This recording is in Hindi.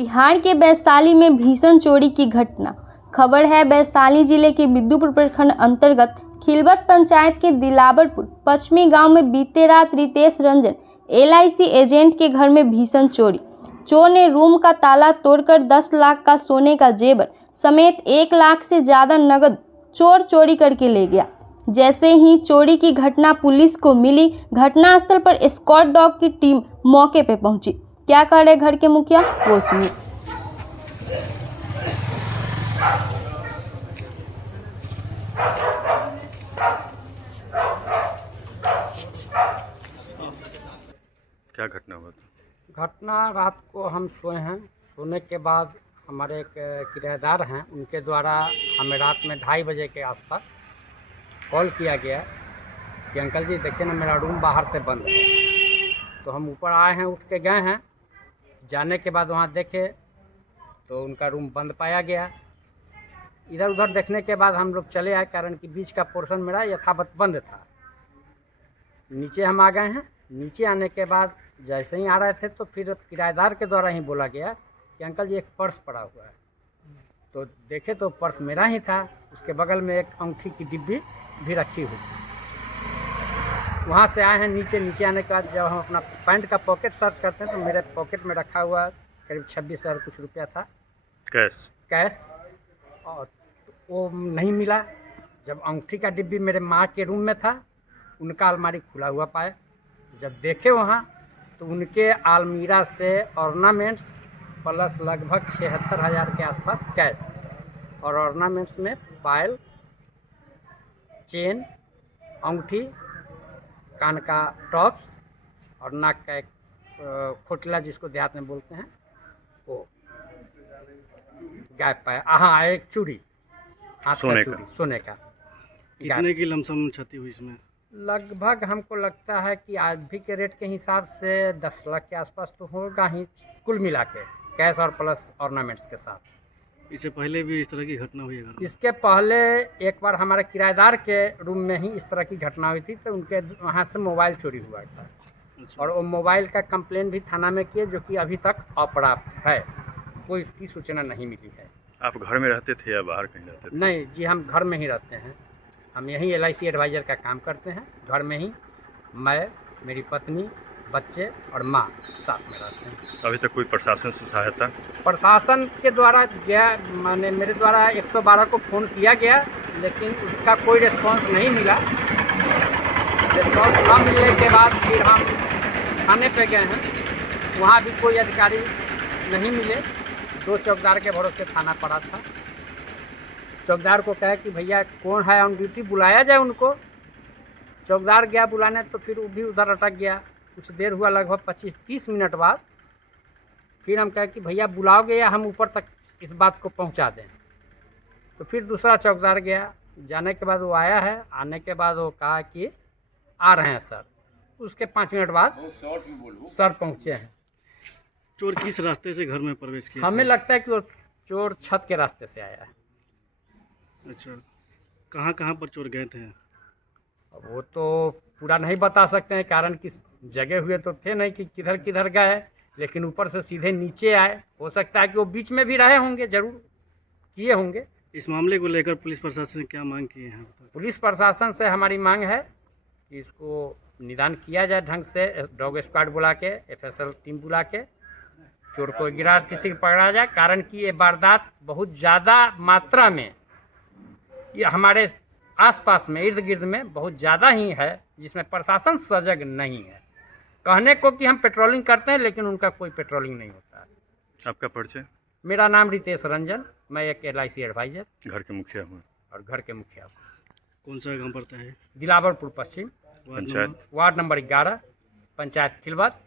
बिहार के वैशाली में भीषण चोरी की घटना। खबर है वैशाली जिले के बिद्दुपुर प्रखंड अंतर्गत खिलवत पंचायत के दिलावरपुर पश्चिमी गांव में बीते रात रितेश रंजन LIC एजेंट के घर में भीषण चोरी। चोर ने रूम का ताला तोड़कर 10 लाख का सोने का जेवर समेत 1 लाख से ज्यादा नकद चोर चोरी करके ले गया। जैसे ही चोरी की घटना पुलिस को मिली, घटनास्थल पर स्क्वाड डॉग की टीम मौके पर पहुंची। क्या कह रहे घर के मुखिया, वो सुनिए। क्या घटना हुआ था? घटना रात को हम सोए हैं। सोने के बाद हमारे एक किराएदार हैं, उनके द्वारा हमें रात में 2:30 बजे के आसपास कॉल किया गया कि अंकल जी देखिए ना, मेरा रूम बाहर से बंद है। तो हम ऊपर आए हैं, उठ के गए हैं। जाने के बाद वहाँ देखे तो उनका रूम बंद पाया गया। इधर उधर देखने के बाद हम लोग चले आए, कारण कि बीच का पोर्शन मेरा यथावत बंद था। नीचे हम आ गए हैं। नीचे आने के बाद जैसे ही आ रहे थे तो फिर किराएदार के द्वारा ही बोला गया कि अंकल जी एक पर्स पड़ा हुआ है। तो देखे तो पर्स मेरा ही था। उसके बगल में एक अंगूठी की डिब्बी भी रखी हुई थी। वहाँ से आए हैं नीचे आने के बाद जब हम अपना पैंट का पॉकेट सर्च करते हैं तो मेरे पॉकेट में रखा हुआ करीब 26,000 कुछ रुपया था कैश, और वो नहीं मिला। जब अंगूठी का डिब्बी मेरे माँ के रूम में था, उनका अलमारी खुला हुआ पाए। जब देखे वहाँ तो उनके अलमीरा से ऑर्नामेंट्स प्लस लगभग 76,000 के आसपास कैश, और ऑर्नामेंट्स में पायल, चेन, अंगूठी, कान का टॉप्स और नाक का एक खोटला जिसको देहात में बोलते हैं, वो गायब पाया। हाँ, एक चूड़ी, हाथ का चूड़ी सोने का। कितने की लमसम क्षति हुई इसमें? लगभग हमको लगता है कि आज भी के रेट के हिसाब से 10 लाख के आसपास तो होगा ही, कुल मिला के कैश और प्लस ऑर्नामेंट्स के साथ। इससे पहले भी इस तरह की घटना हुई है? इसके पहले एक बार हमारे किराएदार के रूम में ही इस तरह की घटना हुई थी, तो उनके वहाँ से मोबाइल चोरी हुआ था। अच्छा। और वो मोबाइल का कंप्लेन भी थाना में किए, जो कि अभी तक अपर्याप्त है, कोई इसकी सूचना नहीं मिली है। आप घर में रहते थे या बाहर कहीं रहते थे? नहीं जी, हम घर में ही रहते हैं। हम यहीं LIC एडवाइज़र का काम करते हैं। घर में ही मैं, मेरी पत्नी, बच्चे और माँ साथ में रहते हैं। अभी तक कोई प्रशासन से सहायता? प्रशासन के द्वारा गया, माने मेरे द्वारा 112 को फ़ोन किया गया, लेकिन उसका कोई रिस्पांस नहीं मिला। रिस्पांस न मिलने के बाद फिर हम थाने पे गए हैं। वहाँ भी कोई अधिकारी नहीं मिले। 2 चौकीदार के भरोसे थाना पड़ा था। चौकीदार को कहा कि भैया कौन है ऑन ड्यूटी, बुलाया जाए उनको। चौकीदार गया बुलाने, तो फिर वो भी उधर अटक गया। कुछ देर हुआ, लगभग 25-30 मिनट बाद फिर हम कहे कि भैया बुलाओगे या हम ऊपर तक इस बात को पहुंचा दें। तो फिर दूसरा चौकीदार गया। जाने के बाद वो आया है। आने के बाद वो कहा कि आ रहे हैं सर। उसके 5 मिनट बाद सर पहुँचे हैं। चोर किस रास्ते से घर में प्रवेश किया? हमें लगता है कि वो चोर छत के रास्ते से आया है। अच्छा, कहाँ पर चोर गए थे? अब वो तो पूरा नहीं बता सकते हैं, कारण कि जगह हुए तो थे नहीं कि किधर किधर गए, लेकिन ऊपर से सीधे नीचे आए। हो सकता है कि वो बीच में भी रहे होंगे, जरूर किए होंगे। इस मामले को लेकर पुलिस प्रशासन से क्या मांग किए हैं? पुलिस प्रशासन से हमारी मांग है कि इसको निदान किया जाए ढंग से। डॉग स्क्वाड बुला के, FSL टीम बुला के चोर को गिरा किसी पकड़ा जाए, कारण कि ये वारदात बहुत ज़्यादा मात्रा में ये हमारे आसपास में, इर्द गिर्द में बहुत ज़्यादा ही है, जिसमें प्रशासन सजग नहीं है। कहने को कि हम पेट्रोलिंग करते हैं, लेकिन उनका कोई पेट्रोलिंग नहीं होता है। आपका परिचय? मेरा नाम रितेश रंजन, मैं एक LIC एडवाइज़र, घर के मुखिया हूँ। और घर के मुखिया हूँ। कौन सा गांव पड़ता है? दिलावरपुर पश्चिम, पंचायत वार्ड नंबर 11, पंचायत खिलवत,